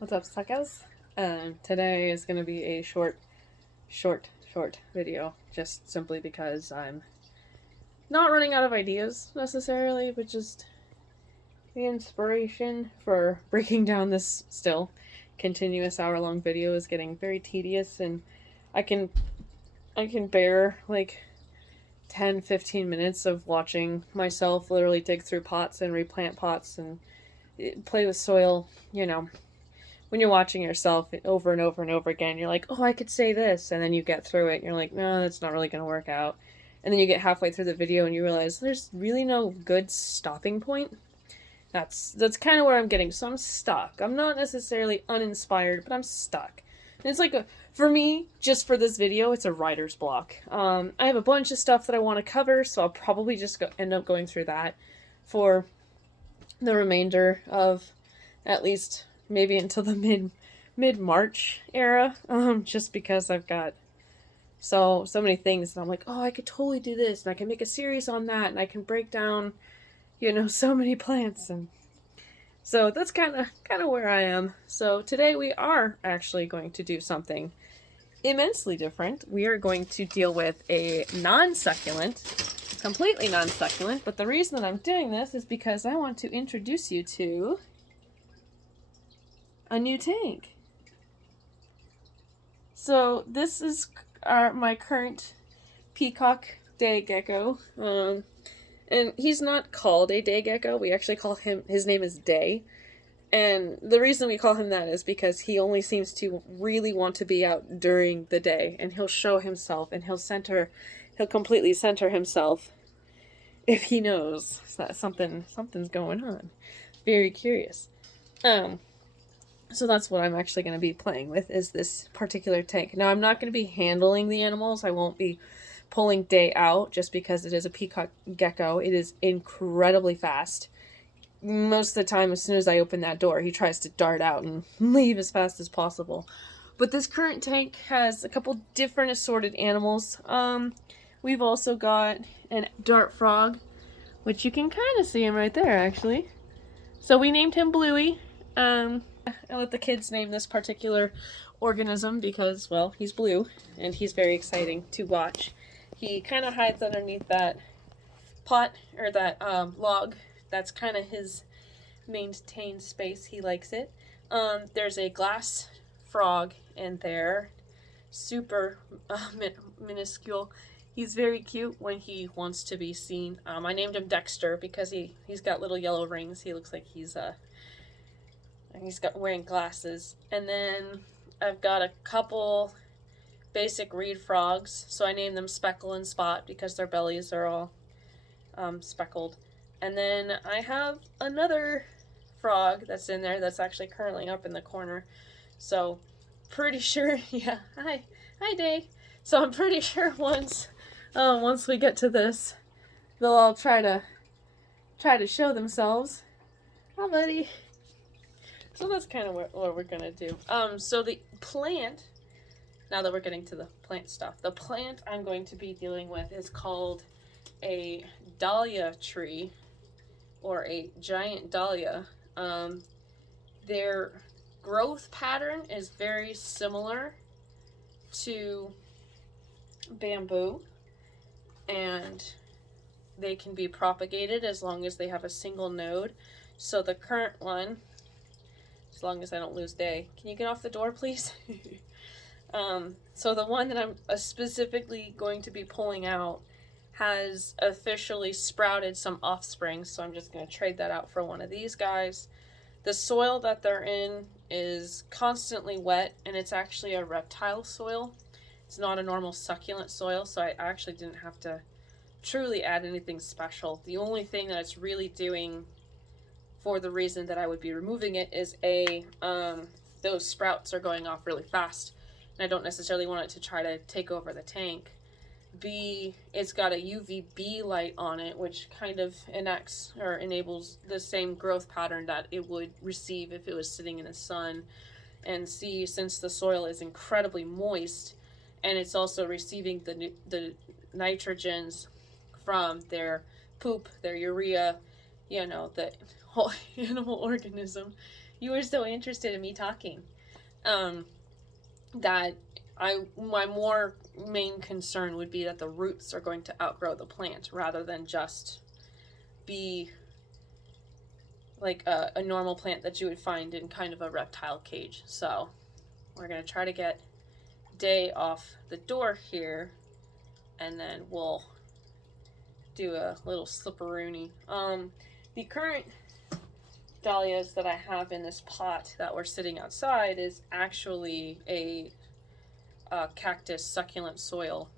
What's up, suckers? Today is going to be a short video, just simply because I'm not running out of ideas necessarily, but just the inspiration for breaking down this still continuous hour-long video is getting very tedious, and I can bear like 10-15 minutes of watching myself literally dig through pots and replant pots and play with soil, when you're watching yourself over and over and over again, you're like, oh, I could say this. And then you get through it and you're like, no, that's not really going to work out. And then you get halfway through the video and you realize there's really no good stopping point. That's kind of where I'm getting. So I'm stuck. I'm not necessarily uninspired, but I'm stuck. And it's like, for me, just for this video, it's a writer's block. I have a bunch of stuff that I want to cover, so I'll probably just end up going through that for the remainder of at least maybe until the mid-March era, just because I've got so many things and I'm like, oh, I could totally do this and I can make a series on that and I can break down, so many plants. And so that's kind of where I am. So today we are actually going to do something immensely different. We are going to deal with a non-succulent, completely non-succulent, but the reason that I'm doing this is because I want to introduce you to a new tank. So this is my current peacock day gecko, and he's not called a day gecko. We actually call his name is Day, and the reason we call him that is because he only seems to really want to be out during the day, and he'll show himself, and he'll completely center himself if he knows that something's going on. Very curious. So that's what I'm actually going to be playing with, is this particular tank. Now, I'm not going to be handling the animals. I won't be pulling Day out just because it is a peacock gecko. It is incredibly fast. Most of the time, as soon as I open that door, he tries to dart out and leave as fast as possible. But this current tank has a couple different assorted animals. We've also got an dart frog, which you can kind of see him right there, actually. So we named him Bluey. I let the kids name this particular organism because, well, he's blue and he's very exciting to watch. He kind of hides underneath that pot or that log. That's kind of his maintained space. He likes it. There's a glass frog in there, super minuscule. He's very cute when he wants to be seen. I named him Dexter because he's got little yellow rings. He looks like he's got wearing glasses. And then I've got a couple basic reed frogs, so I named them Speckle and Spot because their bellies are all speckled. And then I have another frog that's in there that's actually currently up in the corner. So pretty sure, yeah, hi Day. So I'm pretty sure once we get to this, they'll all try to show themselves. Hi, buddy. So that's kind of what we're gonna do. So the plant, now that we're getting to the plant stuff, the plant I'm going to be dealing with is called a Dahlia tree, or a giant dahlia. Their growth pattern is very similar to bamboo, and they can be propagated as long as they have a single node. So the current one, as long as I don't lose Day. Can you get off the door, please? So the one that I'm specifically going to be pulling out has officially sprouted some offspring, so I'm just going to trade that out for one of these guys. The soil that they're in is constantly wet, and it's actually a reptile soil. It's not a normal succulent soil, so I actually didn't have to truly add anything special. The only thing that it's really doing, for the reason that I would be removing it, is those sprouts are going off really fast, and I don't necessarily want it to try to take over the tank. B, it's got a UVB light on it, which kind of enacts or enables the same growth pattern that it would receive if it was sitting in the sun. And C, since the soil is incredibly moist, and it's also receiving the nitrogens from their poop, their urea, the whole animal organism, you were so interested in me talking, that my more main concern would be that the roots are going to outgrow the plant rather than just be like a normal plant that you would find in kind of a reptile cage. So we're going to try to get Day off the door here, and then we'll do a little slipperoony. The current dahlias that I have in this pot that we're sitting outside is actually a cactus succulent soil,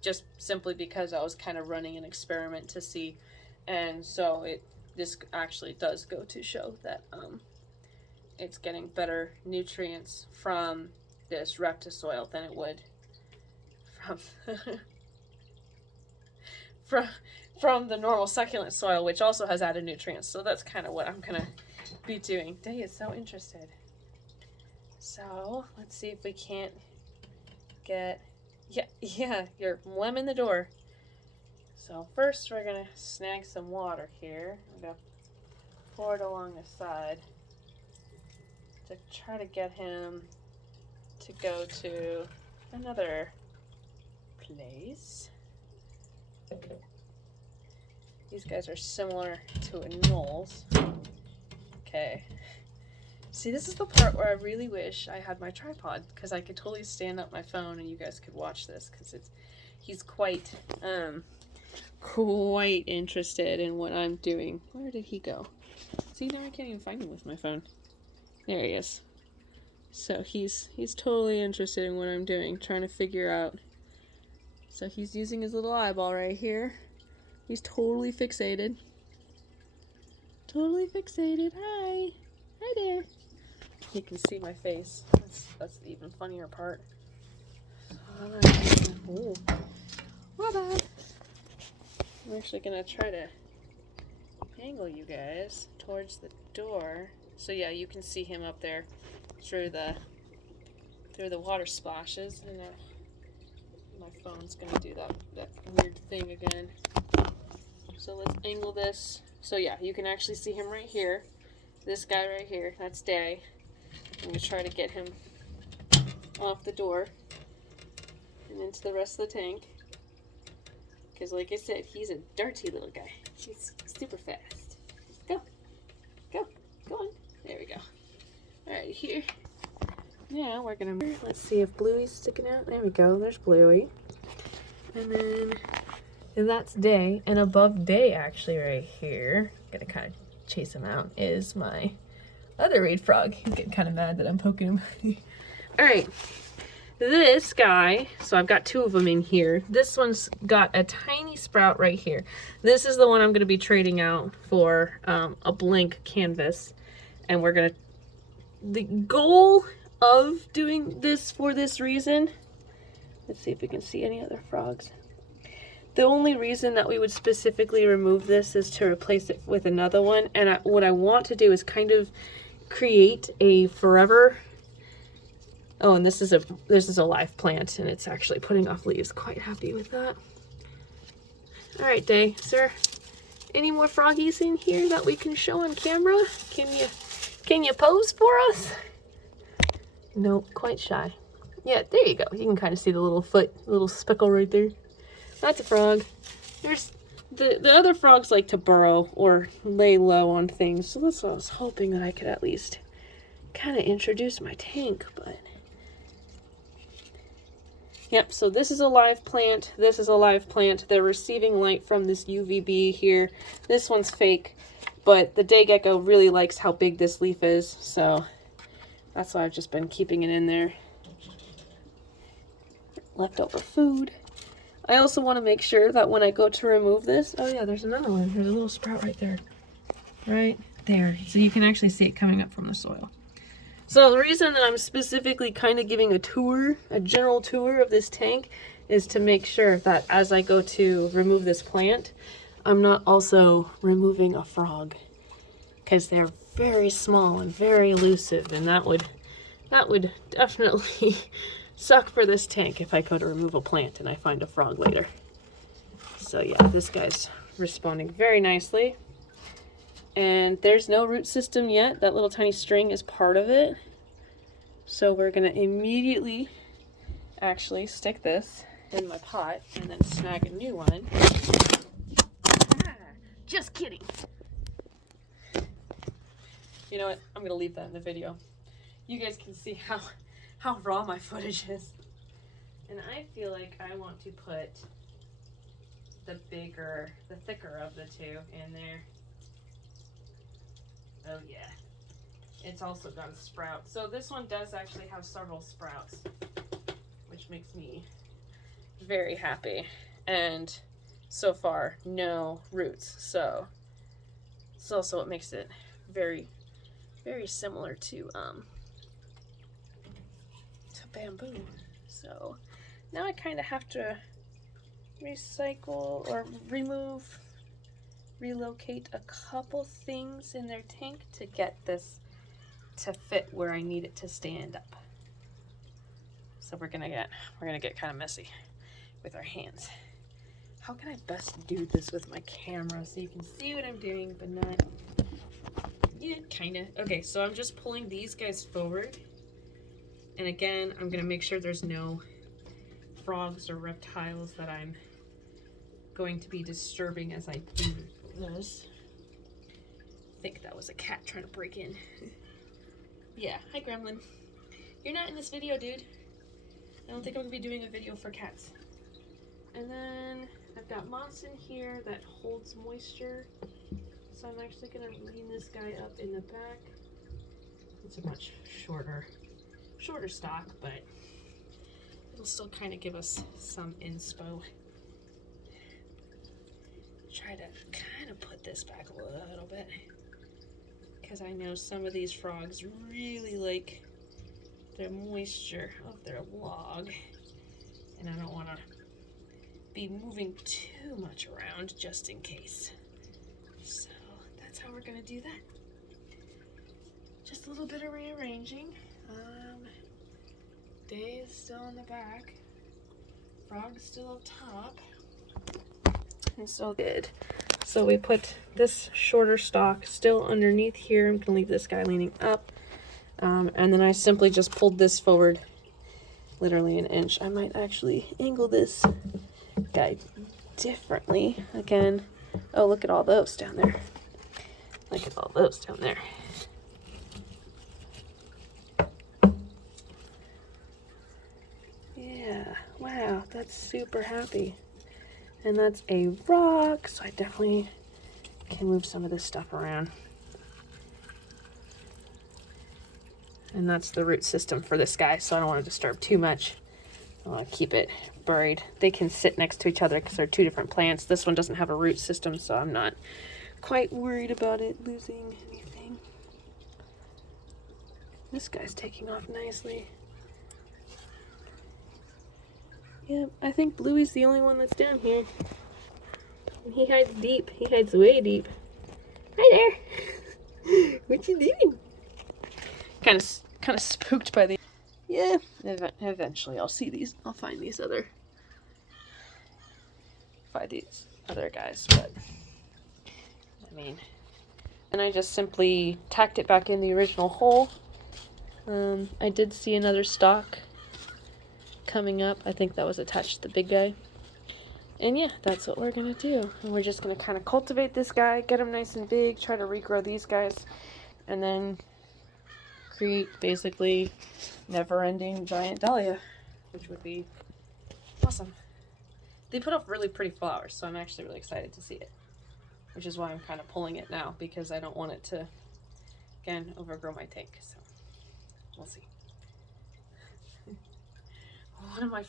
just simply because I was kind of running an experiment to see, and so this actually does go to show that it's getting better nutrients from this reptile soil than it would from the normal succulent soil, which also has added nutrients. So that's kind of what I'm gonna be doing. Day is so interested. So let's see if we can't get, yeah, you're lemming the door. So first we're gonna snag some water here. I'm gonna pour it along the side to try to get him to go to another place. These guys are similar to a Knowles. Okay. See, this is the part where I really wish I had my tripod, because I could totally stand up my phone and you guys could watch this, because he's quite interested in what I'm doing. Where did he go? See, now I can't even find him with my phone. There he is. So he's totally interested in what I'm doing, trying to figure out. So he's using his little eyeball right here. He's totally fixated. Totally fixated. Hi. Hi there. He can see my face. That's the even funnier part. Oh, my bad. I'm actually gonna try to angle you guys towards the door. So yeah, you can see him up there through the water splashes, and my phone's gonna do that weird thing again. So let's angle this. So yeah, you can actually see him right here. This guy right here, that's Day. I'm gonna try to get him off the door and into the rest of the tank. Because like I said, he's a dirty little guy. He's super fast. Go. Go. Go on. There we go. Alright, here. Now we're gonna, let's see if Bluey's sticking out. There we go. There's Bluey. And then, and that's Day. And above Day, actually, right here, I'm gonna kind of chase him out, is my other reed frog. He's getting kind of mad that I'm poking him. Alright. This guy, so I've got two of them in here. This one's got a tiny sprout right here. This is the one I'm going to be trading out for a blank canvas. And we're going to, the goal of doing this for this reason, let's see if we can see any other frogs. The only reason that we would specifically remove this is to replace it with another one. And what I want to do is kind of create a forever. Oh, and this is a live plant, and it's actually putting off leaves. Quite happy with that. All right, Day, sir. Any more froggies in here that we can show on camera? Can you pose for us? Nope, quite shy. Yeah, there you go. You can kind of see the little foot, little speckle right there. That's a frog. There's the other frogs like to burrow or lay low on things, so that's what I was hoping that I could at least kind of introduce my tank, but. Yep, so this is a live plant, this is a live plant. They're receiving light from this UVB here. This one's fake, but the day gecko really likes how big this leaf is, so that's why I've just been keeping it in there. Leftover food. I also want to make sure that when I go to remove this, oh yeah, there's another one. There's a little sprout right there. Right there. So you can actually see it coming up from the soil. So the reason that I'm specifically kind of giving a tour, a general tour of this tank, is to make sure that as I go to remove this plant, I'm not also removing a frog, because they're very small and very elusive, and that would definitely suck for this tank if I go to remove a plant and I find a frog later. So yeah, this guy's responding very nicely. And there's no root system yet. That little tiny string is part of it. So we're gonna immediately actually stick this in my pot and then snag a new one. Just kidding. You know what? I'm gonna leave that in the video. You guys can see how raw my footage is. And I feel like I want to put the thicker of the two in there. Oh yeah. It's also got a sprout. So this one does actually have several sprouts, which makes me very happy. And so far, no roots. So it's also what makes it very, very similar to bamboo. So now I kind of have to recycle or relocate a couple things in their tank to get this to fit where I need it to stand up. So we're gonna get kind of messy with our hands. How can I best do this with my camera so you can see what I'm doing, but not, yeah, kind of. Okay, so I'm just pulling these guys forward. And again, I'm gonna make sure there's no frogs or reptiles that I'm going to be disturbing as I do this. I think that was a cat trying to break in. Yeah, hi Gremlin. You're not in this video, dude. I don't think I'm gonna be doing a video for cats. And then I've got moss in here that holds moisture. So I'm actually gonna lean this guy up in the back. It's a much shorter stock, but it'll still kind of give us some inspo. Try to kind of put this back a little bit, because I know some of these frogs really like the moisture of their log, and I don't want to be moving too much around just in case. So that's how we're gonna do that. Just a little bit of rearranging. Day is still in the back. Frog's still up top. And so good. So we put this shorter stalk still underneath here. I'm gonna leave this guy leaning up. And then I simply just pulled this forward literally an inch. I might actually angle this guy differently. Again, oh, look at all those down there. Look at all those down there. Yeah, wow, that's super happy. And that's a rock, so I definitely can move some of this stuff around. And that's the root system for this guy, so I don't want to disturb too much. I want to keep it buried. They can sit next to each other because they're two different plants. This one doesn't have a root system, so I'm not quite worried about it losing anything. This guy's taking off nicely. Yep, I think Bluey's the only one that's down here. And he hides deep. He hides way deep. Hi there. What you doing? Kind of spooked by the... Yeah, eventually I'll see these. I'll find these other guys, but I mean, and I just simply tacked it back in the original hole. I did see another stalk coming up. I think that was attached to the big guy. And yeah, that's what we're gonna do. And we're just gonna kind of cultivate this guy, get him nice and big, try to regrow these guys, and then create basically never-ending giant dahlia, which would be awesome. They put off really pretty flowers, so I'm actually really excited to see it, which is why I'm kind of pulling it now, because I don't want it to, again, overgrow my tank. So we'll see. One of my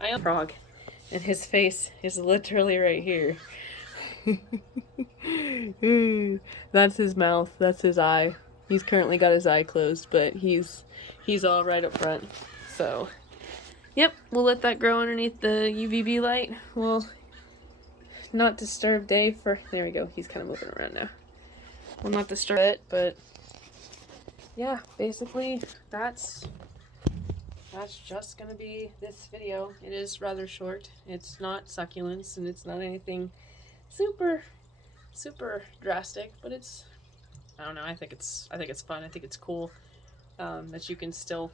I am a frog, and his face is literally right here. That's his mouth, that's his eye. He's currently got his eye closed, but he's all right up front. So, yep, we'll let that grow underneath the UVB light. We'll not disturb Day for, there we go, he's kind of moving around now. We'll not disturb it, but yeah, basically that's just gonna be this video. It is rather short. It's not succulents and it's not anything super super drastic, but it's, I don't know, I think it's fun. I think it's cool that you can still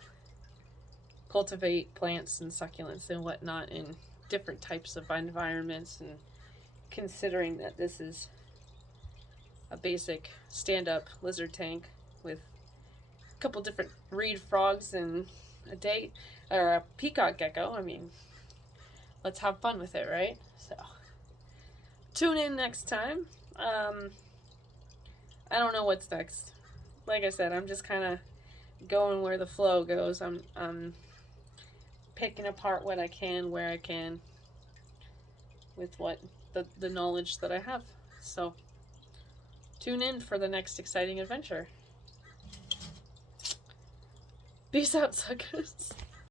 cultivate plants and succulents and whatnot in different types of environments, and considering that this is a basic stand-up lizard tank with a couple different reed frogs and a day or a peacock gecko. I mean, let's have fun with it, right? So tune in next time. I don't know what's next. Like I said, I'm just kind of going where the flow goes. I'm picking apart what I can, where I can, with what the knowledge that I have. So tune in for the next exciting adventure. Peace out, suckers.